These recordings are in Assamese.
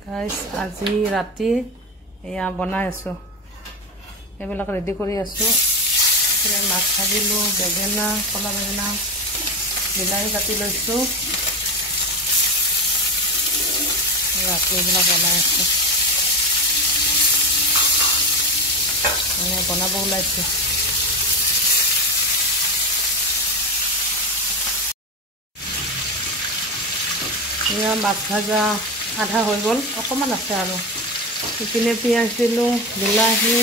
গাইস আজি ৰাতি এয়া বনাই আছো এইবিলাক ৰেডি কৰি আছো মাছ ভাজিলো বেঙেনা কলা বেঙেনা বিলাহী কাটি লৈছো ৰাতি এইবিলাক বনাই আছো মানে বনাব ওলাইছো এয়া মাছ ভাজা আধা হৈ গ'ল অকমান আছে আৰু ইপিনে পিঁয়াজ দিলো বিলাহী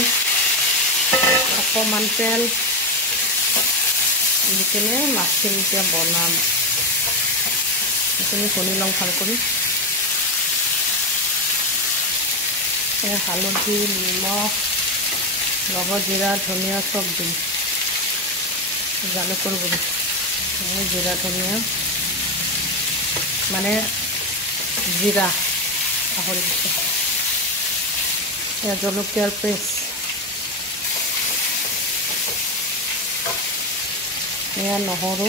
অকমান তেল দি কিনে মাছখিনি এতিয়া বনাম এইখিনি খুন্দি লওঁ ভাল কৰি হালধি নিমখ লগত জিৰা ধনিয়া চব দিম জালুকৰ গুড়ি জিৰা ধনিয়া মানে জিৰা আহৰি দিছোঁ এয়া জলকীয়াৰ পেষ্ট এয়া নহৰু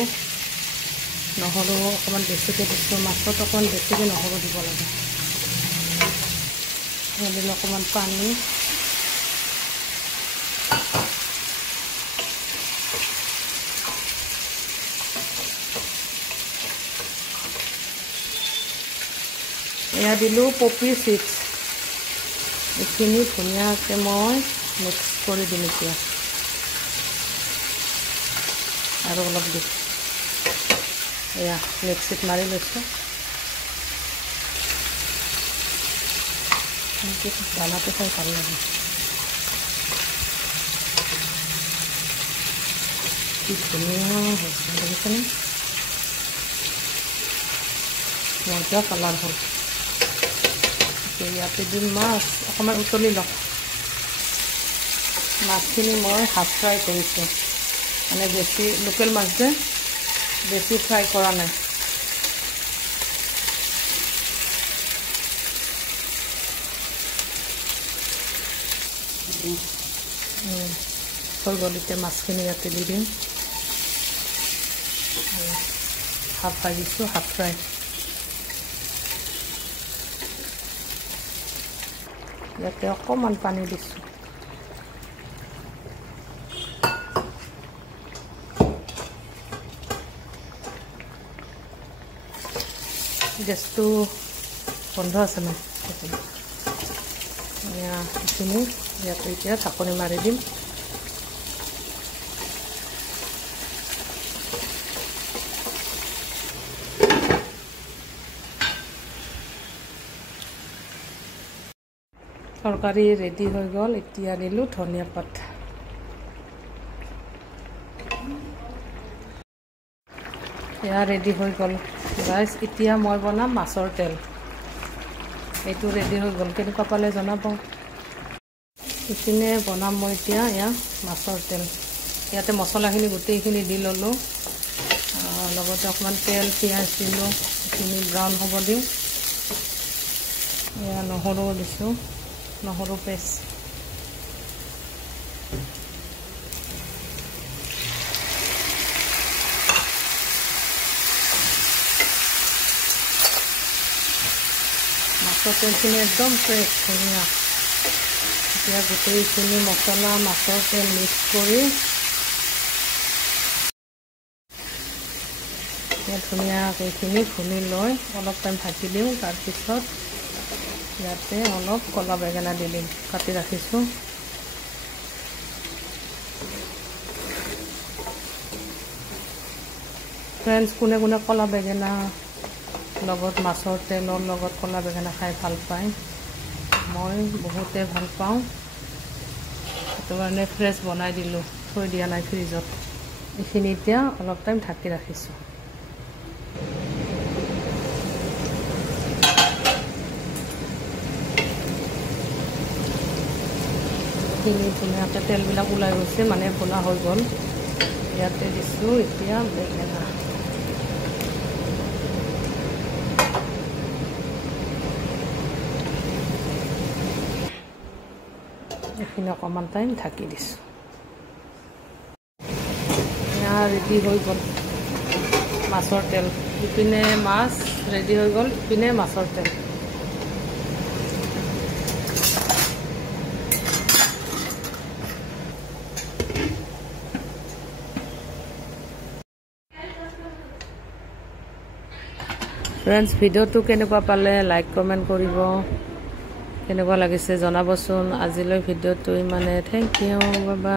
অকণমান বেছিকৈ দিছোঁ মাছত অকণমান বেছিকৈ নহৰু দিব লাগে দিলে অকণমান পানী এয়া দিলোঁ পপি চিপ্স এইখিনি ধুনীয়াকৈ মই মিক্স কৰি দিম এতিয়া আৰু অলপ দিম এয়া মিক্সিত মাৰি লৈছোঁ দানাটো খাই ভাল লাগে কি ধুনীয়া হৈছে দেখিছেনে মজা কালাৰ হ'ল ইয়াতে দিম মাছ অকণমান উতলি লওঁ মাছখিনি মই হাফ ফ্ৰাই কৰিছোঁ মানে বেছি লোকেল মাছ যে বেছি ফ্ৰাই কৰা নাই হৈ গ'ল এতিয়া মাছখিনি ইয়াতে দি দিম হাফ ভাজিছোঁ হাফ ফ্ৰাই ইয়াতে অকণমান পানী দিছোঁ গেছটো বন্ধ আছে ন এইখিনি ইয়াতে এতিয়া ঢাকনি মাৰি দিম তৰকাৰী ৰেডি হৈ গ'ল এতিয়া দিলোঁ ধনিয়া পাত এয়া ৰেডি হৈ গ'ল গাইছ এতিয়া মই বনাম মাছৰ তেল এইটো ৰেডি হৈ গ'ল কেনেকুৱা পালে জনাব এইখিনিয়ে বনাম মই এতিয়া এয়া মাছৰ তেল ইয়াতে মছলাখিনি গোটেইখিনি দি ল'লোঁ লগতে অকণমান তেল পিঁয়াজ দিলোঁ এইখিনি ব্ৰাউন হ'ব দিওঁ এয়া নহৰু দিছোঁ নহৰু পেষ্ট মাছৰ তেলখিনি একদম ফ্ৰেছ ধুনীয়া এতিয়া গোটেইখিনি মছলা মাছৰ তেল মিক্স কৰি ধুনীয়াকৈ এইখিনি খুন্দি লৈ অলপ টাইম ঢাকি দিওঁ তাৰপিছত ইয়াতে অলপ কলা বেঙেনা দি দিম কাটি ৰাখিছোঁ ফ্ৰেণ্ডছ কোনে কোনে কলা বেঙেনা লগত মাছৰ তেলৰ লগত কলা বেঙেনা খাই ভাল পায় মই বহুতে ভাল পাওঁ সেইটো কাৰণে ফ্ৰেছ বনাই দিলোঁ থৈ দিয়া নাই ফ্ৰিজত এইখিনি এতিয়া অলপ টাইম ঢাকি ৰাখিছোঁ ধুনীয়াকৈ তেলবিলাক ওলাই গৈছে মানে ভুনা হৈ গ'ল ইয়াতে দিছোঁ এতিয়া বেঙেনা এইখিনি অকণমান টাইম ঢাকি দিছোঁ এয়া ৰেডি হৈ গ'ল মাছৰ তেল ইপিনে মাছ ৰেডি হৈ গ'ল ইপিনে মাছৰ তেল ফ্ৰেণ্ডছ ভিডিঅ'টো কেনেকুৱা পালে লাইক কমেণ্ট কৰিব, কেনেকুৱা লাগিছে জনাবচোন। আজিলৈ ভিডিঅ'টো ইমানে, থেংক ইউ, বাই বাই।